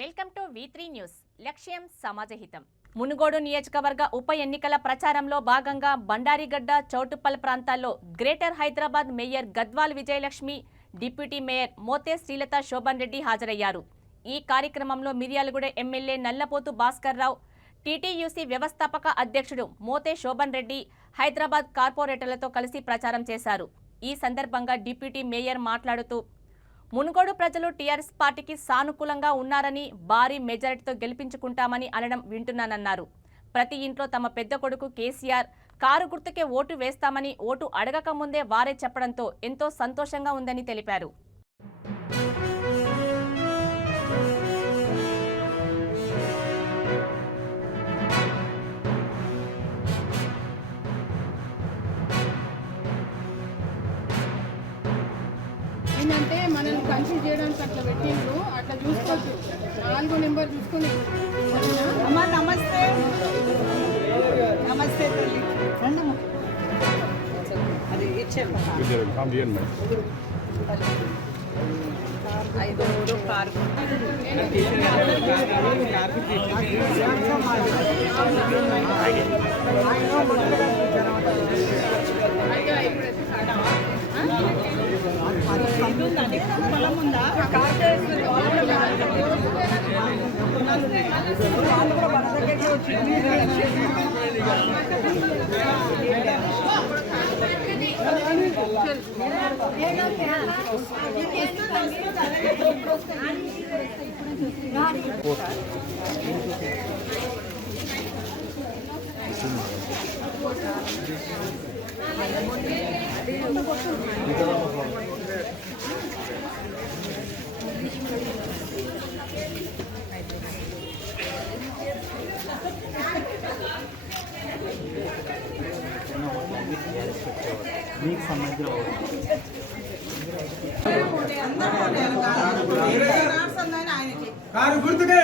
Welcome to V3 news. లక్ష్యం సమాజహితం. మునుగోడు నియోజకవర్గ ఉప ఎన్నికల ప్రచారంలో భాగంగా బండారిగడ్డ, చౌటుప్పల్ ప్రాంతాల్లో greater Hyderabad mayor Gadwal Vijayalakshmi, deputy mayor Mothe Srilatha Shobhan Reddy హాజరయ్యారు. ఈ కార్యక్రమంలో మిర్యాలగూడ ఎమ్మెల్యే నల్లపోతు భాస్కర్ రావు, టీటీయూసీ వ్యవస్థాపక అధ్యక్షుడు మోతే శోభన్ రెడ్డి హైదరాబాద్ కార్పొరేటర్లతో కలిసి ప్రచారం చేశారు. ఈ సందర్భంగా డిప్యూటీ మేయర్ మాట్లాడుతూ మునుగోడు ప్రజలు టీఆర్ఎస్ పార్టీకి సానుకూలంగా ఉన్నారని, భారీ మెజారిటీతో గెలిపించుకుంటామని అనడం వింటున్నానన్నారు. ప్రతి ఇంట్లో తమ పెద్ద కొడుకు కేసీఆర్ కారు గుర్తుకే ఓటు వేస్తామని ఓటు అడగక ముందే వారే చెప్పడంతో ఎంతో సంతోషంగా ఉందని తెలిపారు. ఏంటంటే మనల్ని కన్సిడర్ చేయడానికి అట్లా పెట్టిండ్రు, అట్లా చూసుకోవచ్చు. 4 నెంబర్ చూసుకుని. అమ్మా నమస్తే. నమస్తే తల్లి. అది ఇచ్చేయండి. 5 కారు పొలం ఉందా? వాళ్ళు కూడా మన దగ్గరికి వచ్చింది. మీకు సంబంధించిన కారు గుర్తుకే